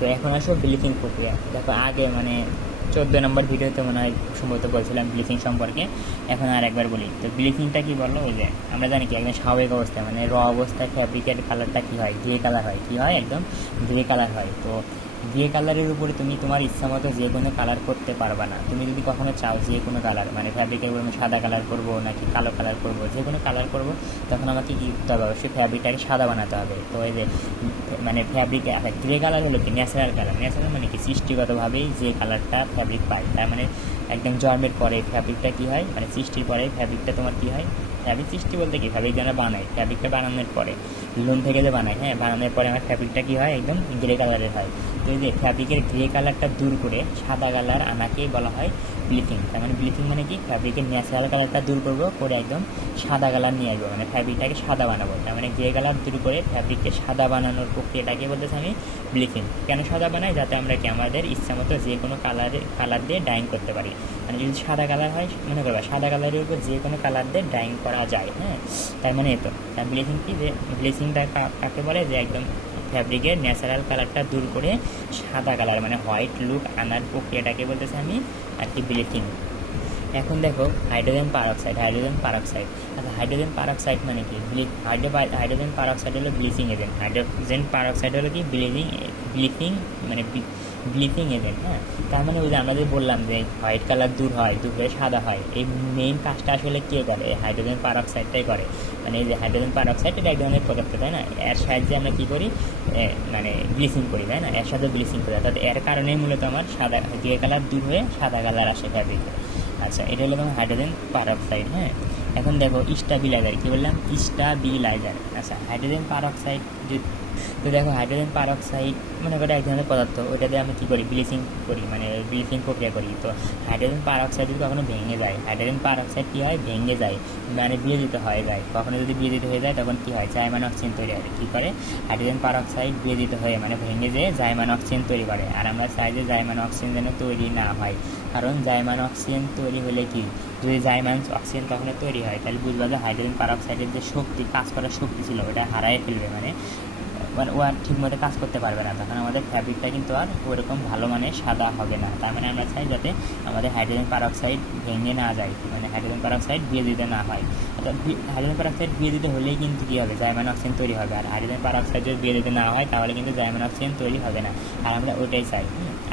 তো এখন আসো ব্লিচিং প্রক্রিয়া। দেখো আগে মানে 14 নম্বর ভিডিওতে মনে হয় সম্ভবত বলছিলাম ব্লিচিং সম্পর্কে, এখন আর একবার বলি। তো ব্লিচিংটা কী বললো, ওই যে আমরা জানি কি একদম স্বাভাবিক অবস্থায় মানে র অবস্থায় ফ্যাব্রিকের কালারটা কী হয়, গ্রে কালার হয়। কী হয়, একদম গ্রে কালার হয়। তো গ্রে কালারের উপরে তুমি তোমার ইচ্ছা মতো যে কোনো কালার করতে পারবা না। তুমি যদি কখনো চাও যে কোনো কালার মানে ফ্যাব্রিকের উপর আমি সাদা কালার করবো নাকি কালো কালার করবো, যে কোনো কালার করবো, তখন আমাকে কী করতে হবে, অবশ্যই ফ্যাব্রিকটাকে সাদা বানাতে হবে। তো এই যে মানে ফ্যাব্রিকে গ্রে কালার হলো কি ন্যাচারাল কালার। ন্যাচারাল মানে কি সৃষ্টিগতভাবেই যে কালারটা ফ্যাব্রিক পায়, তার মানে একদম জন্মের পরে ফ্যাব্রিকটা কী হয়, মানে সৃষ্টির পরে ফ্যাব্রিকটা তোমার কী হয়, ফ্যাব্রিক সৃষ্টি বলতে কি ফ্যাব্রিক যেন বানাই, ফ্যাব্রিকটা বানানোর পরে লোন থেকে যে বানাই, হ্যাঁ, বানানোর পরে আমার ফ্যাব্রিকটা কী হয়, একদম গ্রে কালারের হয়। তো এই যে ফ্যাব্রিকের গ্রে কালারটা দূর করে সাদা কালার আনাকেই বলা হয় ব্লিচিং। তার মানে ব্লিচিং মানে কি ফ্যাব্রিকের ন্যাচারাল কালারটা দূর করবো, করে একদম সাদা কালার নিয়ে আসবো, মানে ফ্যাব্রিকটাকে সাদা বানাবো। তার মানে গ্রে কালার দূর করে ফ্যাব্রিককে সাদা বানানোর প্রক্রিয়াটাকে বলতেছে আমি ব্লিচিং। কেন সাদা বানাই, যাতে আমরা কি আমাদের ইচ্ছা মতো যে কোনো কালার দিয়ে ডাইং করতে পারি। মানে যদি সাদা কালার হয়, মনে করবা সাদা কালারের উপর যে কোনো কালার দিয়ে ডাইং করা যায়, হ্যাঁ। তার মানে এতো তার ব্লিচিং কি, যে ব্লিচিংটা কাকে বলে, যে একদম ফ্যাব্রিকের ন্যাচারাল কালারটা দূর করে সাদা কালার মানে হোয়াইট লুক আনার প্রক্রিয়াটাকে বলতেছে আমি আর কি ব্লিচিং। এখন দেখো হাইড্রোজেন পারঅক্সাইড, আচ্ছা হাইড্রোজেন পারঅক্সাইড মানে কি, হাইড্রোজেন পারঅক্সাইড হলো ব্লিচিং এজেন্ট। হাইড্রোজেন পারঅক্সাইড হলো কি ব্লিচিং মানে ব্লিচিং এজেন্ট, হ্যাঁ। তার মানে ওই যে আমরা যে বললাম যে হোয়াইট কালার দূর হয়ে সাদা হয়, এই মেইন কাজটা আসলে কে করে, হাইড্রোজেন পারঅক্সাইডটাই করে। মানে এই যে হাইড্রোজেন পারঅক্সাইড এটা এক ধরনের পদার্থ, তাই না, এর সাহায্যে আমরা কী করি, মানে ব্লিচিং করি, তাই না, এর সাথে ব্লিচিং করি, অর্থাৎ এর কারণেই মূলত আমার সাদা গ্রে কালার দূর হয়ে সাদা কালার আসে ফ্যাব্রিকে। আচ্ছা, এটা হলো তোমার হাইড্রোজেন পারঅক্সাইড, হ্যাঁ। এখন দেখো স্টাবিলাইজার, কী বললাম, স্টাবিলাইজার। আচ্ছা হাইড্রোজেন পারঅক্সাইড, তো দেখো হাইড্রোজেন পারঅক্সাইড মনে করে এক ধরনের পদার্থ, ওইটা দিয়ে আমি কী করি, ব্লিচিং করি, মানে ব্লিচিং প্রক্রিয়া করি। তো হাইড্রোজেন পারঅক্সাইড যদি কখনো ভেঙে যায়, হাইড্রোজেন পারঅক্সাইড কী হয়, ভেঙে যায়, মানে বিয়োজিত হয়ে যায়। কখনো যদি বিয়োজিত হয়ে যায় তখন কী হয়, জাইমান অক্সিজেন তৈরি হয়। কী করে, হাইড্রোজেন পারঅক্সাইড বিয়োজিত হয়ে মানে ভেঙে যেয়ে জাইমান অক্সিজেন তৈরি করে। আর আমরা চাই যে জাইমান অক্সিজেন যেন তৈরি না হয়, কারণ জাইমান অক্সিজেন তৈরি হলে কি, যদি জাইমান অক্সিজেন তখন তৈরি হয়, তাহলে বুঝবা যে হাইড্রোজেন পারঅক্সাইডের যে শক্তি, কাজ করার শক্তি ছিল, ওটা হারায় ফেলবে, মানে ও আর ঠিকমতো কাজ করতে পারবে না। তখন আমাদের ফ্যাব্রিকটা কিন্তু আর ওরকম ভালো মানে সাদা হবে না। তার মানে আমরা চাই যাতে আমাদের হাইড্রোজেন পারঅক্সাইড ভেঙে না যায়, মানে হাইড্রোজেন পারঅক্সাইড বিয়োজিত না হয়। অর্থাৎ হাইড্রোজেন পারঅক্সাইড বিয়োজিত হলেই কিন্তু কী হবে, জাইমান অক্সিজেন তৈরি হবে। আর হাইড্রোজেন পারঅক্সাইড যদি বিয়োজিত না হয় তাহলে কিন্তু জাইমান অক্সিজেন তৈরি হবে না, আর আমরা ওইটাই চাই।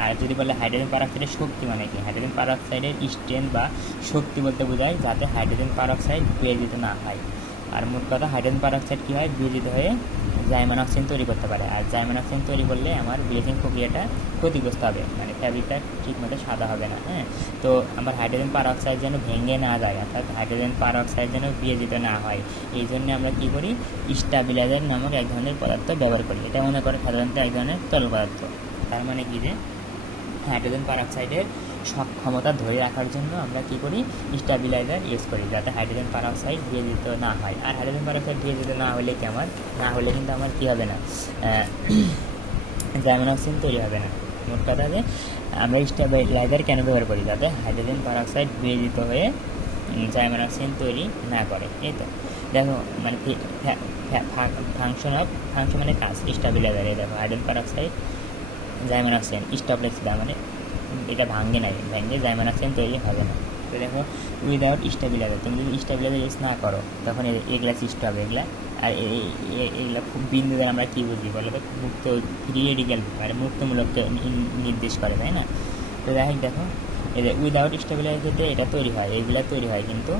আর যদি বলে হাইড্রোজেন পারঅক্সাইডের শক্তি মানে কি, হাইড্রোজেন পারঅক্সাইডের স্ট্রেংথ বা শক্তি বলতে বোঝায় যাতে হাইড্রোজেন পারঅক্সাইড বিয়োজিত না হয়। আর মোট কথা হাইড্রোজেন পারঅক্সাইড কী হয়, বিয়োজিত হয়ে জাইমান অক্সিজেন তৈরি করতে পারে। আর জাইমান অক্সিজেন তৈরি করলে আমার ব্লিচিং প্রক্রিয়াটা ক্ষতিগ্রস্ত হবে, মানে ফ্যাব্রিকটা ঠিকমতো সাদা হবে না, হ্যাঁ। তো আমার হাইড্রোজেন পারঅক্সাইড যেন ভেঙে না যায়, অর্থাৎ হাইড্রোজেন পারঅক্সাইড যেন বিয়োজিত না হয়, এই জন্য আমরা কী করি, স্টাবিলাইজার নামক এক ধরনের পদার্থ ব্যবহার করি। এটা মনে করে সাধারণত এক ধরনের তরল পদার্থ। তার মানে কি, যে হাইড্রোজেন পারঅক্সাইডের সক্ষমতা ধরে রাখার জন্য আমরা কী করি, স্টাবিলাইজার ইউজ করি, যাতে হাইড্রোজেন পারঅক্সাইড বিয়োজিত না হয়। আর হাইড্রোজেন পারঅক্সাইড বিয়োজিত না হলে কি না হলে কিন্তু আমার কী হবে না, জাইমান অক্সিজেন তৈরি হবে না। মোট কথা যে আমরা স্টাবিলাইজার কেন ব্যবহার করি, যাতে হাইড্রোজেন পারঅক্সাইড বিয়োজিত হয়ে জাইমান অক্সিজেন তৈরি না করে। এই তো দেখো মানে ফাংশন মানে কাজ স্টাবিলাইজারে, দেখো হাইড্রোজেন পারঅক্সাইড জাইমান অক্সিজেন স্টপ লেখছি, তার মানে এটা ভেঙে জাইমান অক্সিজেন তৈরি হবে না। তো দেখো উইদাউট স্টেবিলাইজার, তুমি যদি স্টেবিলাইজার ইউজ না করো তখন এগুলা সৃষ্টি হবে, এগুলা। আর এগুলো খুব বিন্দু দ্বারা আমরা কী বুঝি বলো তো, মুক্ত ফ্রি রেডিক্যাল মানে মুক্তমূলককে নির্দেশ করে, তাই না। তো দেখো এই যে উইদাউট স্টেবিলাইজার ক্ষেত্রে এটা তৈরি হয়, এইগুলা তৈরি হয়, কিন্তু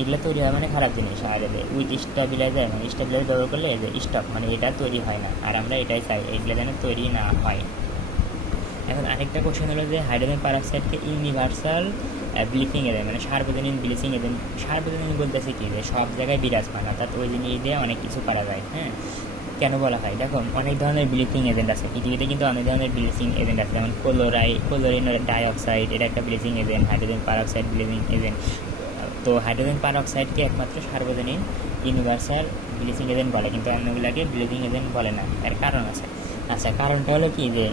এগুলো তৈরি হয় মানে খারাপ জিনিস। আর উইথ স্টেবিলাইজার মানে স্টেবিলাইজার ব্যবহার করলে এই যে স্টপ মানে এটা তৈরি হয় না, আর আমরা এটাই চাই, এইগুলো যেন তৈরি না হয়। এখন আরেকটা কোশ্চেন হলো যে হাইড্রোজেন পারঅক্সাইডকে ইউনিভার্সাল ব্লিচিং এজেন্ট মানে সার্বজনীন ব্লিচিং এজেন্ট, সার্বজনীন বলতেছে কি, যে সব জায়গায় বিরাজমান, অর্থাৎ ওই জিনিস দিয়ে অনেক কিছু করা যায়, হ্যাঁ। কেন বলা হয়, দেখো অনেক ধরনের ব্লিচিং এজেন্ট আছে পৃথিবীতে, কিন্তু অনেক ধরনের ব্লিচিং এজেন্ট আছে, যেমন ক্লোরিন ডাইঅক্সাইড, এটা একটা bleaching agent, hydrogen peroxide bleaching agent. তো হাইড্রোজেন পারঅক্সাইডকে একমাত্র সার্বজনীন ইউনিভার্সাল ব্লিচিং এজেন্ট বলে, কিন্তু অন্যগুলোকে ব্লিচিং এজেন্ট বলে না। এর কারণ আছে। আচ্ছা কারণটা হলো কি, যে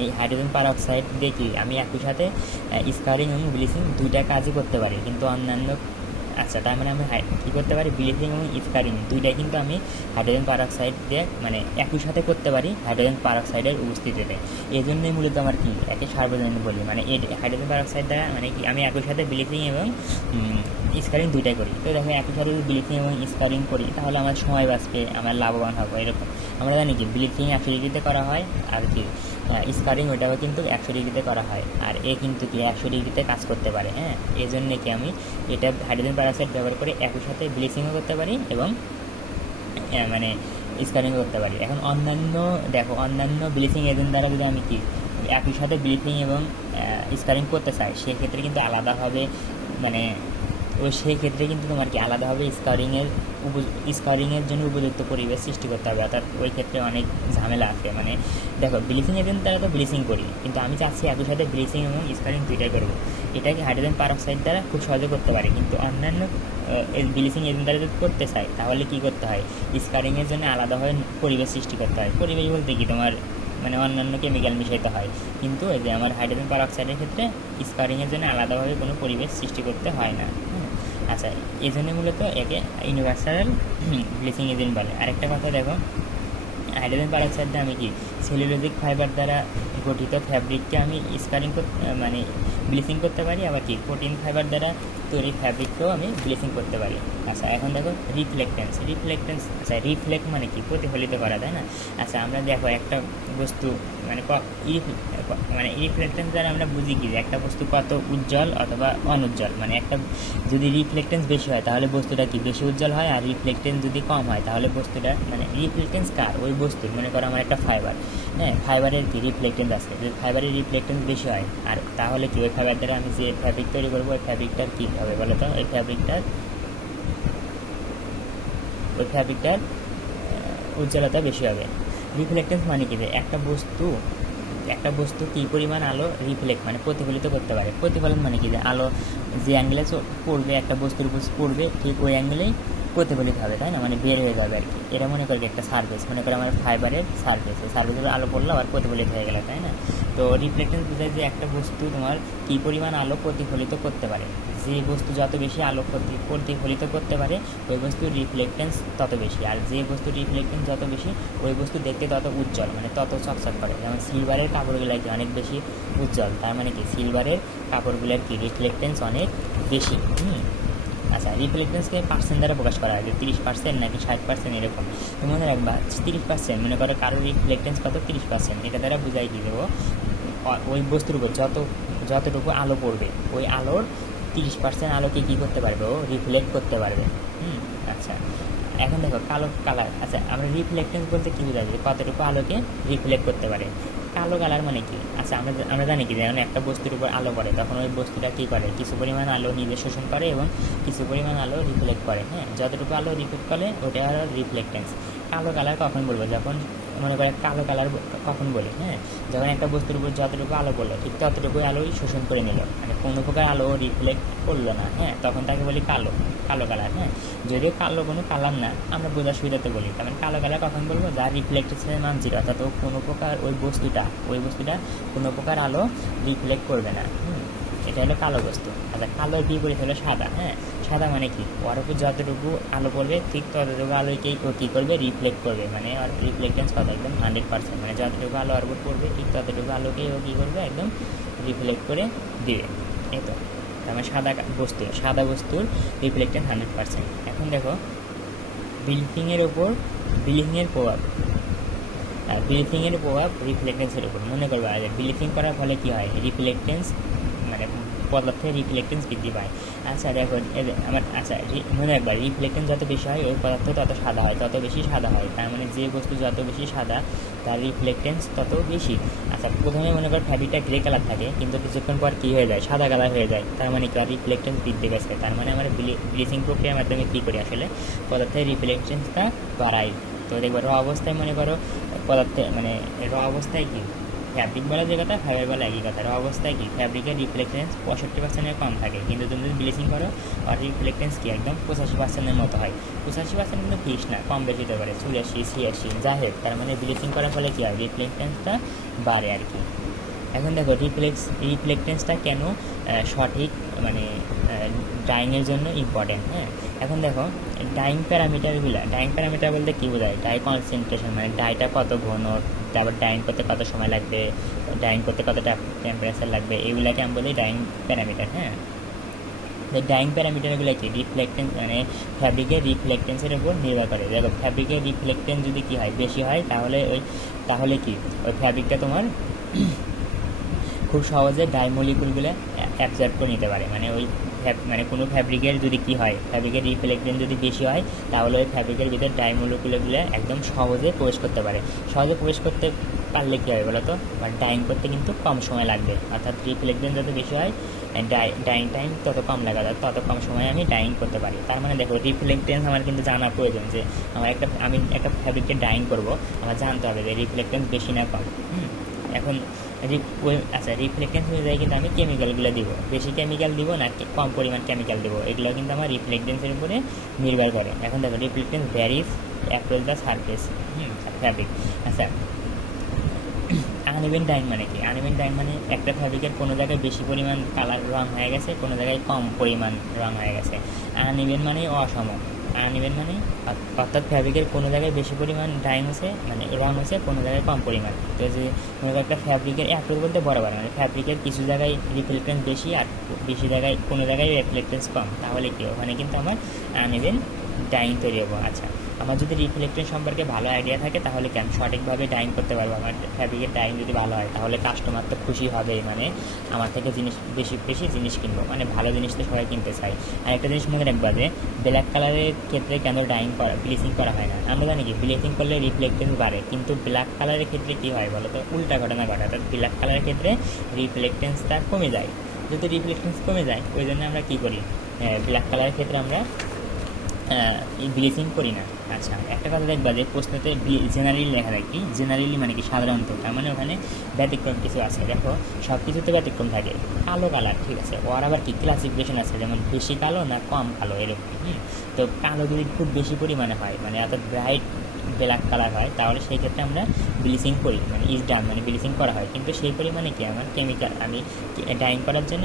এই হাইড্রোজেন পারঅক্সাইড দেখি আমি একই সাথে স্কারিং এবং ব্লিচিং দুইটা কাজই করতে পারি, কিন্তু অন্যান্য আচ্ছা, তার মানে আমি কী করতে পারি, ব্লিচিং এবং স্কারিং দুইটাই কিন্তু আমি হাইড্রোজেন পারঅক্সাইড দিয়ে মানে একই সাথে করতে পারি হাইড্রোজেন পারঅক্সাইডের উপস্থিতিতে। এই জন্যই মূলত আমার কি একে সার্বজনীন বলি, মানে এই হাইড্রোজেন পারঅক্সাইড দ্বারা মানে কি আমি একই সাথে ব্লিচিং এবং স্কারিং দুইটাই করি। তো দেখো একই সাথে যদি ব্লিচিং এবং স্কারিং করি তাহলে আমার সময় বাঁচবে, আমার লাভবান হবো এরকম। আমরা জানি কি ব্লিচিং 100 ডিগ্রিতে করা হয়, আর কি স্কারিং ওইটাও কিন্তু 100 ডিগ্রিতে করা হয়, আর এ কিন্তু কি 100 ডিগ্রিতে কাজ করতে পারে। হ্যাঁ, এই জন্যে কি আমি এটা হাইড্রোজেন পারঅক্সাইড ব্যবহার করে একই সাথে ব্লিচিংও করতে পারি এবং মানে স্কারিং করতে পারি। এখন অন্যান্য ব্লিচিং এজেন্ট দ্বারা যদি আমি কি একই সাথে ব্লিচিং এবং স্কারিং করতে চাই, সেক্ষেত্রে কিন্তু আলাদা হবে, মানে সেই ক্ষেত্রে কিন্তু তোমার কি আলাদা হবে স্কারিংয়ের জন্য উপযুক্ত পরিবেশ সৃষ্টি করতে হবে, অর্থাৎ ওই ক্ষেত্রে অনেক ঝামেলা আছে। মানে দেখো ব্লিচিং এজেন্ট দ্বারা তো ব্লিচিং করি, কিন্তু আমি চাচ্ছি একই সাথে ব্লিচিং এবং স্কারিং দুইটাই করবো। এটাকে হাইড্রোজেন পারঅক্সাইড দ্বারা খুব সহজে করতে পারি, কিন্তু অন্যান্য ব্লিচিং এজেন্ট দ্বারা যদি করতে চাই তাহলে কী করতে হয়, স্কারিংয়ের জন্য আলাদাভাবে পরিবেশ সৃষ্টি করতে হয়। পরিবেশ বলতে কি তোমার মানে অন্যান্য কেমিক্যাল মিশাইতে হয়, কিন্তু এই যে আমার হাইড্রোজেন পারঅক্সাইডের ক্ষেত্রে স্কারিংয়ের জন্য আলাদাভাবে কোনো পরিবেশ সৃষ্টি করতে হয় না। আচ্ছা, এই জন্য মূলত একে ইউনিভার্সাল ব্লিচিং এজেন্ট বলে। আরেকটা কথা দেখো, হাইড্রোজেন পারঅক্সাইড দিয়ে আমি কি সেলুলোজিক ফাইবার দ্বারা গঠিত ফ্যাব্রিককে আমি স্কারিং মানে ব্লিচিং করতে পারি, আবার কি প্রোটিন ফাইবার দ্বারা তৈরি ফ্যাব্রিককেও আমি ব্লিচিং করতে পারি। আচ্ছা, এখন দেখো রিফ্লেক্টেন্স। আচ্ছা, রিফ্লেক্ট মানে কি প্রতিফলিত করা, তাই না? আচ্ছা, আমরা দেখো একটা বস্তু মানে মানে রিফ্লেক্টেন্স দ্বারা আমরা বুঝি কি যে একটা বস্তু কত উজ্জ্বল অথবা অনুজ্জ্বল। মানে একটা যদি রিফ্লেক্টেন্স বেশি হয় তাহলে বস্তুটা কি বেশি উজ্জ্বল হয়, আর রিফ্লেক্টেন্স যদি কম হয় তাহলে বস্তুটা মানে রিফ্লেক্টেন্স কার, ওই বস্তুর। মনে করো আমার একটা ফাইবার, হ্যাঁ, ফাইবারের কি রিফ্লেক্টেন্স আছে, যদি ফাইবারের রিফ্লেক্টেন্স বেশি হয় আর তাহলে কি ওই ফাইবার দ্বারা আমি যে ফ্যাব্রিক তৈরি করবো ওই ফ্যাব্রিকটার কী হবে বলো তো, ওই ফ্যাব্রিকটার উজ্জ্বলতা বেশি হবে। রিফ্লেক্টেন্স মানে কি যে একটা বস্তু কী পরিমাণ আলো রিফ্লেক্ট মানে প্রতিফলিত করতে পারে। প্রতিফলন মানে কি যে আলো যে অ্যাঙ্গেলে পড়বে একটা বস্তুর উপর পড়বে ঠিক ওই অ্যাঙ্গেলেই প্রতিফলিত হবে, তাই না? মানে বের হয়ে যাবে আর কি। এটা মনে করি একটা সারফেস, মনে করি আমার ফাইবারের সারফেস, এই সারফেসের আলো পড়লো আবার প্রতিফলিত হয়ে গেল, তাই না? তো রিফ্লেক্টেন্স বোঝায় যে একটা বস্তু তোমার কী পরিমাণ আলো প্রতিফলিত করতে পারে। যে বস্তু যত বেশি আলো প্রতিফলিত করতে পারে ওই বস্তুর রিফ্লেক্টেন্স তত বেশি, আর যে বস্তুর রিফ্লেক্টেন্স যত বেশি ওই বস্তু দেখতে তত উজ্জ্বল, মানে তত চকচক করে। যেমন সিলভারের কাপড়গুলোর কি অনেক বেশি উজ্জ্বল, তার মানে কি সিলভারের কাপড়গুলোর কি রিফ্লেক্টেন্স অনেক বেশি। আচ্ছা, রিফ্লেক্টেন্সকে পার্সেন্ট দ্বারা প্রকাশ করা হয়, যে 30% নাকি 60% এরকম। তো মনে রাখবা 30%, মনে করো কারোর রিফ্লেক্টেন্স কত 30%, এটা দ্বারা বুঝাই কি দেবো ওই বস্তুর উপর যতটুকু আলো পড়বে ওই আলোর 30% আলোকে কী করতে পারবে, ও রিফ্লেক্ট করতে পারবে। আচ্ছা, এখন দেখো কালো কালার। আচ্ছা, আমরা রিফ্লেক্টেন্স বলতে কী বোঝাই, যে কতটুকু আলোকে রিফ্লেক্ট করতে পারে। কালো কালার মানে কি, আচ্ছা আমরা জানি কি যেমন একটা বস্তুর উপর আলো পড়ে তখন ওই বস্তুটা কী করে, কিছু পরিমাণ আলো নিজে শোষণ করে এবং কিছু পরিমাণ আলো রিফ্লেক্ট করে। হ্যাঁ, যতটুকু আলো রিফ্লেক্ট করে ওটা হলো রিফ্লেক্টেন্স। কালো কালার কখন বলবো, যখন মনে করে কালো কালার কখন বলি, হ্যাঁ, যখন একটা বস্তুর উপর যতটুকু আলো পড়লো ঠিক ততটুকু আলোই শোষণ করে নিল, মানে কোনো প্রকার আলো রিফ্লেক্ট করলো না। হ্যাঁ, তখন তাকে বলি কালো কালার। হ্যাঁ, যদিও কালো কোনো কালার না, আমরা বোঝার সুবিধাতে বলি। তার মানে কালো কালার কখন বলবো, যার রিফ্লেক্টেন্সের মান 0, অর্থাৎ কোনো প্রকার ওই বস্তুটা কোনো প্রকার আলো রিফ্লেক্ট করবে না। এটা হলো কালো বস্তু। আচ্ছা, কালোর বিপরীত হলো সাদা। হ্যাঁ, সাদা মানে কি, ওর উপর যতটুকু আলো পড়বে ঠিক ততটুকু আলোকেই ও কী করবে, রিফ্লেক্ট করবে, মানে ওর রিফ্লেক্টেন্স কত একদম 100%, মানে যতটুকু আলো ওর উপর পড়বে ঠিক ততটুকু আলোকেই ও কী করবে, একদম রিফ্লেক্ট করে দিবে। এই তো তার মানে সাদা বস্তুর রিফ্লেক্টেন্স 100%। এখন দেখো ব্লিচিংয়ের প্রভাব রিফ্লেক্টেন্সের উপর। মনে করবো যে ব্লিচিং করার ফলে কী হয়, রিফ্লেক্টেন্স মানে পদার্থের রিফ্লেক্টেন্স বৃদ্ধি পায়। আচ্ছা দেখো মনে রাখবা রিফ্লেক্টেন্স যত বেশি হয় ওই পদার্থ তত সাদা হয়, তত বেশি সাদা হয়। তার মানে যে বস্তু যত বেশি সাদা তার রিফ্লেক্টেন্স তত বেশি। আচ্ছা, প্রথমে মনে কর ফ্যাব্রিকটা গ্রে কালার থাকে, কিন্তু কিছুক্ষণ পর কী হয়ে যায়, সাদা কালার হয়ে যায়। তার মানে কি, আর রিফ্লেক্টেন্স বৃদ্ধি পেয়েছে। তার মানে আমরা ব্লিচিং প্রক্রিয়ার মাধ্যমে কী করি, আসলে পদার্থের রিফ্লেক্টেন্সটা বাড়াই। তো দেখবো র অবস্থায় মনে করো মানে র অবস্থায় কি ফ্যাব্রিক বলা যে কথা, ফাইবার বলা একই কথা। র অবস্থায় কি ফ্যাব্রিকের রিফ্লেক্টেন্স 65%-এর কম থাকে, কিন্তু তুমি যদি ব্লিচিং করো আর রিফ্লেক্টেন্স কি একদম 85%-এর মতো হয়। 85% কিন্তু ফিক্স না, কম বেশি হতে পারে, 84, 86 যাই হোক। তার মানে ব্লিচিং করার ফলে কী হয়, রিফ্লেক্টেন্সটা বাড়ে আর কি। এখন দেখো রিফ্লেকটেন্সটা কেন সঠিক মানে ডাইংয়ের জন্য ইম্পর্টেন্ট। হ্যাঁ, এখন দেখো ডাইং প্যারামিটার বলতে কী বোঝায়? ডাই কনসেন্ট্রেশন, মানে ডাইটা কত ঘন, তারপর ডাইং করতে কত সময় লাগবে, ডাইং করতে কতটা টেম্পারেচার লাগবে, এগুলাকে আমি বলি ডাইং প্যারামিটার। হ্যাঁ, ডাইং প্যারামিটারগুলো কি? রিফ্লেক্টেন্স মানে ফ্যাব্রিকের রিফ্লেক্টেন্সের উপর নির্ভর করে। দেখো ফ্যাব্রিকের রিফ্লেক্টেন্স যদি কী হয়, বেশি হয়, তাহলে কি ওই ফ্যাব্রিকটা তোমার খুব সহজে ডাই মলিকুলগুলো অ্যাবজর্ব করে নিতে পারে। মানে ওই মানে কোনো ফ্যাব্রিকের যদি কী হয়, ফ্যাব্রিকের রিফ্লেক্টেন্স যদি বেশি হয়, তাহলে ওই ফ্যাব্রিকের ভিতরে ডাই মলিকুলগুলো একদম সহজে প্রবেশ করতে পারে। সহজে প্রবেশ করতে পারলে কী হবে বলো তো? বা ডাইং করতে কিন্তু কম সময় লাগবে। অর্থাৎ রিফ্লেক্টেন্স যত বেশি হয়, ডাইং টাইম তত কম লাগা যায়, তত কম সময়ে আমি ডাইং করতে পারি। তার মানে দেখো রিফ্লেক্টেন্স আমার কিন্তু জানা প্রয়োজন, যে আমি একটা ফ্যাব্রিককে ডাইং করবো, আমার জানতে হবে যে রিফ্লেক্টেন্স বেশি না কম। এখন আচ্ছা, রিফ্লেক্টেন্স অনুযায়ী কিন্তু আমি কেমিক্যালগুলো দিব, বেশি কেমিক্যাল দিব না কম পরিমাণ কেমিক্যাল দেবো, এগুলো কিন্তু আমার রিফ্লেক্টেন্সের উপরে নির্ভর করে। এখন দেখো reflectance varies across the surface fabric. আচ্ছা, আনইভেন ডাইং মানে কি? আনইভেন ডাইং মানে একটা ফ্যাব্রিকের কোনো জায়গায় বেশি পরিমাণ কালার রং হয়ে গেছে, কোনো জায়গায় কম পরিমাণ রং হয়ে গেছে। আনইভেন মানে অসম। আনইভেন মানে অর্থাৎ ফ্যাব্রিকের কোনো জায়গায় বেশি পরিমাণ ডাইং হচ্ছে, মানে রং হচ্ছে, কোনো জায়গায় কম পরিমাণ। তো যে একটা ফ্যাব্রিকের অ্যাক্রস বলতে বরাবর, মানে ফ্যাব্রিকের কিছু জায়গায় রিফ্লেক্টেন্স বেশি আর বেশি জায়গায় কোনো জায়গায় রিফ্লেক্টেন্স কম, তাহলে কি ওখানে কিন্তু আমার আনইভেন ডাইং তৈরি হবো। আচ্ছা, আমার যদি রিফ্লেক্টেন্স সম্পর্কে ভালো আইডিয়া থাকে, তাহলে কি আমি সঠিকভাবে ডাইং করতে পারবো। আমার ফ্যাব্রিকের ডাইং যদি ভালো হয়, তাহলে কাস্টমার তো খুশি হবেই, মানে আমার থেকে বেশি জিনিস কিনবো, মানে ভালো জিনিস তো সবাই কিনতে চাই। আর একটা জিনিস মনে রাখবা যে ব্ল্যাক কালারের ক্ষেত্রে কেন ব্লিচিং করা হয় না? আমরা জানি কি ব্লিচিং করলে রিফ্লেক্টেন্স বাড়ে, কিন্তু ব্ল্যাক কালারের ক্ষেত্রে কী হয় বলো তো? উল্টা ঘটনা ঘটে। অর্থাৎ ব্ল্যাক কালারের ক্ষেত্রে রিফ্লেক্টেন্সটা কমে যায়। যদি রিফ্লেক্টেন্স কমে যায়, ওই জন্য আমরা কী করি, ব্ল্যাক কালারের ক্ষেত্রে আমরা ব্লিচিং করি না। আচ্ছা, একটা কথা দেখবা যে প্রশ্নতে জেনারেলি লেখা থাকে, কি জেনারেলি মানে কি? সাধারণত। তার মানে ওখানে ব্যতিক্রম কিছু আছে। দেখো সব কিছুতে ব্যতিক্রম থাকে। কালো কালার, ঠিক আছে, ওর আবার কি ক্লাসিফিকেশন আছে, যেমন বেশি কালো না কম কালো, এরকম। তো কালো যদি খুব বেশি পরিমাণে হয়, মানে এত ব্রাইট ব্ল্যাক কালার হয়, তাহলে সেই ক্ষেত্রে আমরা ব্লিচিং করি, মানে ইজ ডান, মানে ব্লিচিং করা হয়। কিন্তু সেই পরিমাণে কি আমার কেমিক্যাল, আমি ডাইং করার জন্য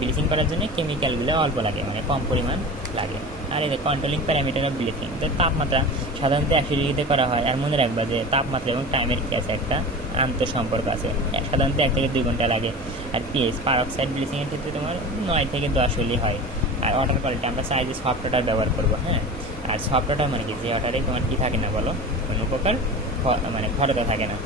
ব্লিচিং করার জন্য কেমিক্যালগুলো অল্প লাগে, মানে কম পরিমাণ লাগে। আর এই কন্ট্রোলিং প্যারামিটার অফ ব্লিচিং, তো তাপমাত্রা সাধারণত 100 ডিগ্রিতে করা হয়। আর মনে রাখবা যে তাপমাত্রা এবং টাইমের কি আছে, একটা আন্তঃসম্পর্ক আছে। সাধারণত 1 থেকে 2 ঘন্টা লাগে। আর পিএইচ, পারঅক্সাইড ব্লিচিংয়ের ক্ষেত্রে তোমার 9 থেকে 10 হলেই হয়। আর ওয়াটার কোয়ালিটি আমরা চাই যে সফট ওয়াটার ব্যবহার করবো। হ্যাঁ, আর সফট ওয়াটার মানে কি? যে ওয়াটারে তোমার কী থাকে না বলো, কোনো প্রকার মানে খরতা থাকে না।